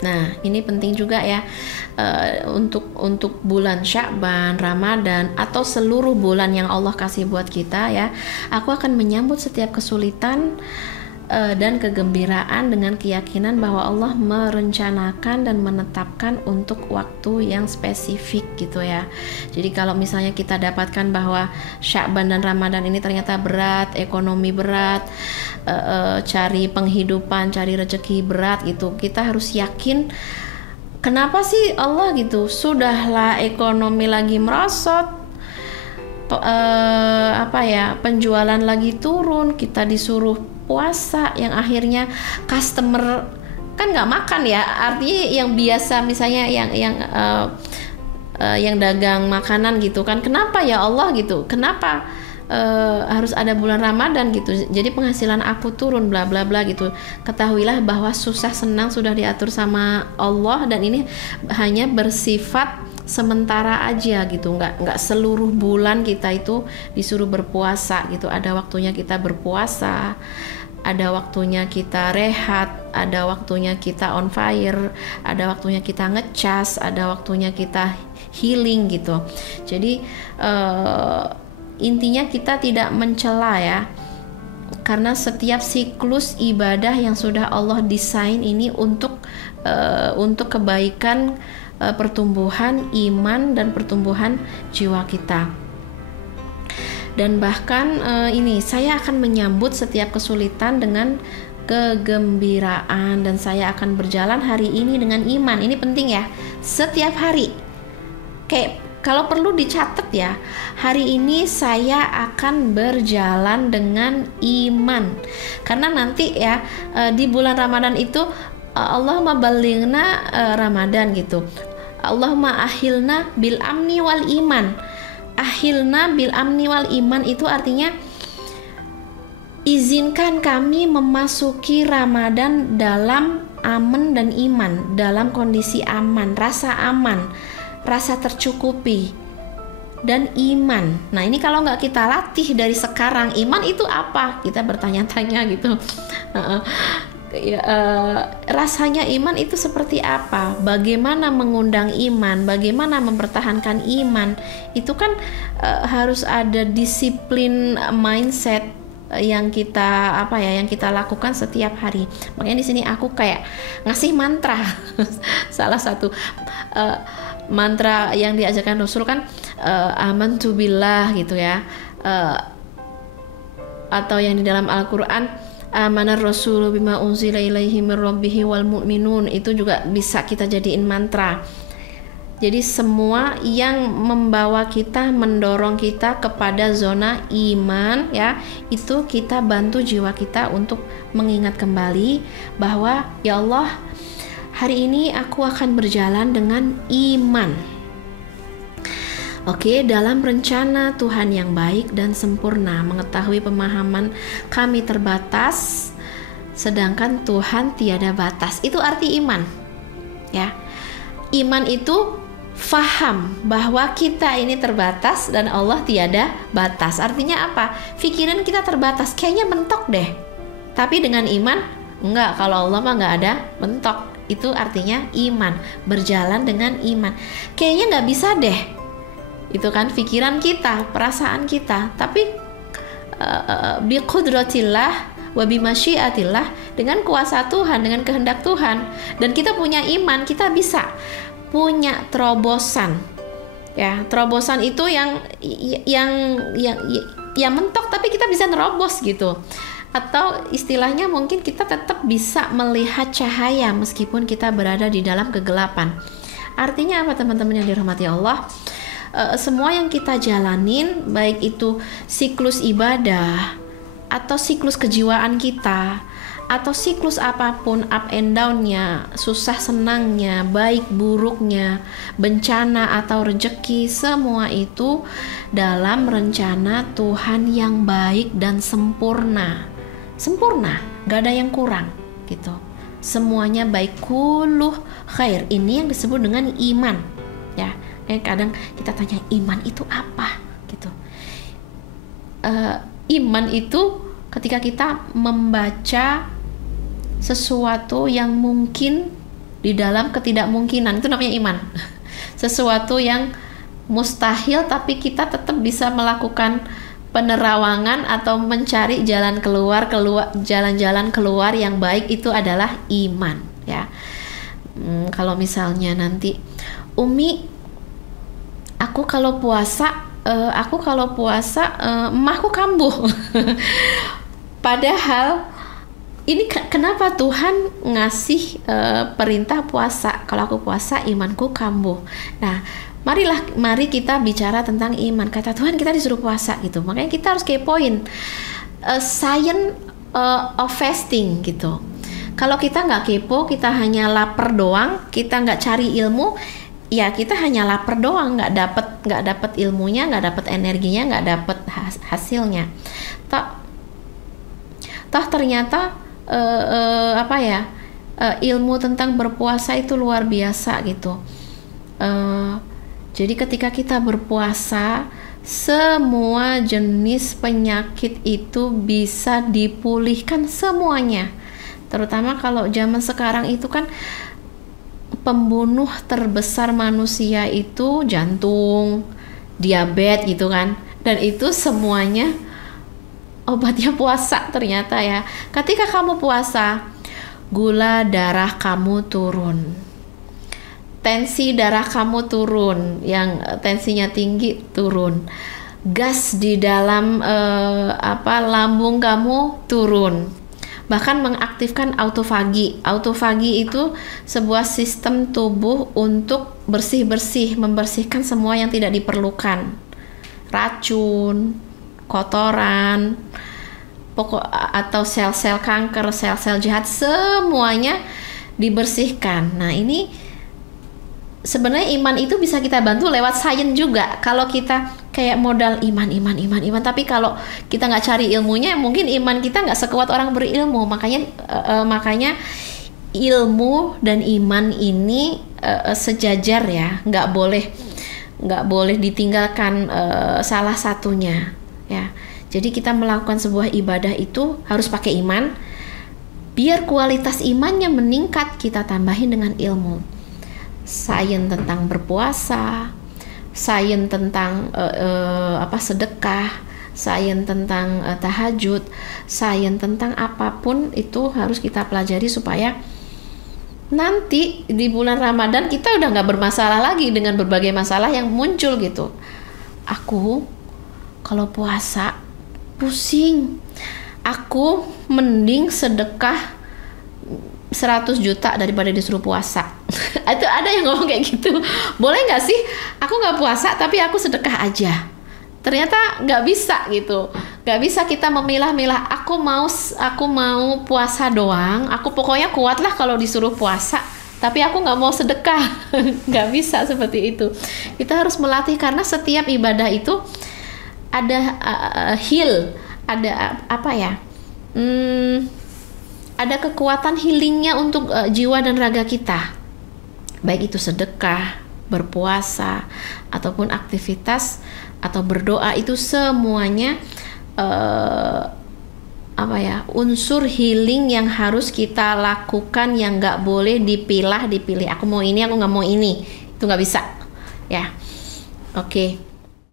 Nah, ini penting juga ya, untuk bulan Sya'ban, Ramadan, atau seluruh bulan yang Allah kasih buat kita ya. Aku akan menyambut setiap kesulitan dan kegembiraan dengan keyakinan bahwa Allah merencanakan dan menetapkan untuk waktu yang spesifik gitu ya. Jadi kalau misalnya kita dapatkan bahwa Sya'ban dan Ramadan ini ternyata berat, ekonomi berat, cari penghidupan, cari rezeki berat gitu, kita harus yakin, kenapa sih Allah gitu, sudahlah ekonomi lagi merosot, penjualan lagi turun, kita disuruh puasa yang akhirnya customer kan nggak makan ya. Artinya yang biasa misalnya yang dagang makanan gitu kan, kenapa ya Allah gitu, kenapa harus ada bulan Ramadan gitu, jadi penghasilan aku turun bla bla bla gitu. Ketahuilah bahwa susah senang sudah diatur sama Allah, dan ini hanya bersifat sementara aja gitu, nggak seluruh bulan kita itu disuruh berpuasa gitu. Ada waktunya kita berpuasa, ada waktunya kita rehat, ada waktunya kita on fire, ada waktunya kita ngecas, ada waktunya kita healing gitu. Jadi intinya kita tidak mencela ya, karena setiap siklus ibadah yang sudah Allah desain ini untuk kebaikan pertumbuhan iman dan pertumbuhan jiwa kita. Dan bahkan ini saya akan menyambut setiap kesulitan dengan kegembiraan, dan saya akan berjalan hari ini dengan iman. Ini penting ya, setiap hari. Kayak kalau perlu dicatat ya, hari ini saya akan berjalan dengan iman. Karena nanti ya di bulan Ramadan itu Allahumma balighna Ramadan gitu. Allahumma ahilna bil amni wal iman. Ahilna bil amni wal iman itu artinya izinkan kami memasuki Ramadan dalam aman dan iman, dalam kondisi aman, rasa tercukupi dan iman. Nah ini kalau nggak kita latih dari sekarang, iman itu apa? Kita bertanya-tanya gitu. Rasanya iman itu seperti apa? Bagaimana mengundang iman? Bagaimana mempertahankan iman? Itu kan harus ada disiplin mindset yang kita lakukan setiap hari. Makanya di sini aku kayak ngasih mantra. Salah satu mantra yang diajarkan Rasul kan amantu billah gitu ya, atau yang di dalam Al-Quran amanar rasulu bima unzila ilaihi mir rabbihi wal mu'minun, itu juga bisa kita jadiin mantra. Jadi semua yang membawa kita, mendorong kita kepada zona iman ya, itu kita bantu jiwa kita untuk mengingat kembali bahwa ya Allah, hari ini aku akan berjalan dengan iman. Oke, dalam rencana Tuhan yang baik dan sempurna, mengetahui pemahaman kami terbatas, sedangkan Tuhan tiada batas. Itu arti iman. Ya. Iman itu faham bahwa kita ini terbatas dan Allah tiada batas. Artinya apa? Pikiran kita terbatas, kayaknya mentok deh. Tapi dengan iman, enggak, kalau Allah mah enggak ada mentok. Itu artinya iman, berjalan dengan iman. Kayaknya enggak bisa deh. Itu kan pikiran kita, perasaan kita, tapi biqudratillah wa bimasyiatillah, dengan kuasa Tuhan, dengan kehendak Tuhan, dan kita punya iman, kita bisa punya terobosan. Ya, terobosan itu yang mentok tapi kita bisa nerobos gitu. Atau istilahnya mungkin kita tetap bisa melihat cahaya meskipun kita berada di dalam kegelapan. Artinya apa teman-teman yang dirahmati Allah? Semua yang kita jalanin, baik itu siklus ibadah atau siklus kejiwaan kita atau siklus apapun, up and down-nya, susah senangnya, baik buruknya, bencana atau rejeki, semua itu dalam rencana Tuhan yang baik dan sempurna. Sempurna, gak ada yang kurang gitu. Semuanya baik, kulluh khair. Ini yang disebut dengan iman ya. Kadang kita tanya, iman itu apa gitu. Iman itu ketika kita membaca sesuatu yang mungkin di dalam ketidakmungkinan, itu namanya iman. Sesuatu yang mustahil tapi kita tetap bisa melakukan penerawangan atau mencari jalan keluar jalan-jalan keluar yang baik, itu adalah iman ya. Kalau misalnya nanti Umi, aku kalau puasa emahku kambuh. Padahal ini kenapa Tuhan ngasih perintah puasa? Kalau aku puasa imanku kambuh. Nah, mari kita bicara tentang iman. Kata Tuhan kita disuruh puasa gitu. Makanya kita harus kepoin science of fasting gitu. Kalau kita nggak kepo, kita hanya lapar doang, kita nggak cari ilmu, ya kita hanya lapar doang, nggak dapet ilmunya, nggak dapet energinya, nggak dapet hasilnya. Toh ternyata ilmu tentang berpuasa itu luar biasa gitu. Jadi ketika kita berpuasa, semua jenis penyakit itu bisa dipulihkan semuanya. Terutama kalau zaman sekarang itu kan pembunuh terbesar manusia itu jantung, diabetes gitu kan. Dan itu semuanya obatnya puasa ternyata ya. Ketika kamu puasa, gula darah kamu turun, tensi darah kamu turun, yang tensinya tinggi turun, gas di dalam lambung kamu turun, bahkan mengaktifkan autofagi. Autofagi itu sebuah sistem tubuh untuk membersihkan semua yang tidak diperlukan, racun, kotoran, atau sel-sel kanker, sel-sel jahat, semuanya dibersihkan. Nah, ini sebenarnya iman itu bisa kita bantu lewat sains juga. Kalau kita kayak modal iman, tapi kalau kita nggak cari ilmunya, mungkin iman kita nggak sekuat orang berilmu. Makanya ilmu dan iman ini sejajar ya, nggak boleh ditinggalkan salah satunya ya. Jadi kita melakukan sebuah ibadah itu harus pakai iman. Biar kualitas imannya meningkat, kita tambahin dengan ilmu. Sains tentang berpuasa, sains tentang sedekah, sains tentang tahajud, sains tentang apapun itu harus kita pelajari supaya nanti di bulan Ramadan kita udah nggak bermasalah lagi dengan berbagai masalah yang muncul gitu. Aku kalau puasa pusing, aku mending sedekah 100 juta daripada disuruh puasa. Itu ada yang ngomong kayak gitu. Boleh nggak sih aku nggak puasa tapi aku sedekah aja? Ternyata nggak bisa gitu. Nggak bisa kita memilah-milah. Aku mau puasa doang. Aku pokoknya kuat lah kalau disuruh puasa, tapi aku nggak mau sedekah. Nggak bisa seperti itu. Kita harus melatih, karena setiap ibadah itu ada ada kekuatan healingnya untuk jiwa dan raga kita, baik itu sedekah, berpuasa, ataupun aktivitas atau berdoa, itu semuanya unsur healing yang harus kita lakukan, yang nggak boleh dipilih. Aku mau ini, aku nggak mau ini, itu nggak bisa ya. Oke.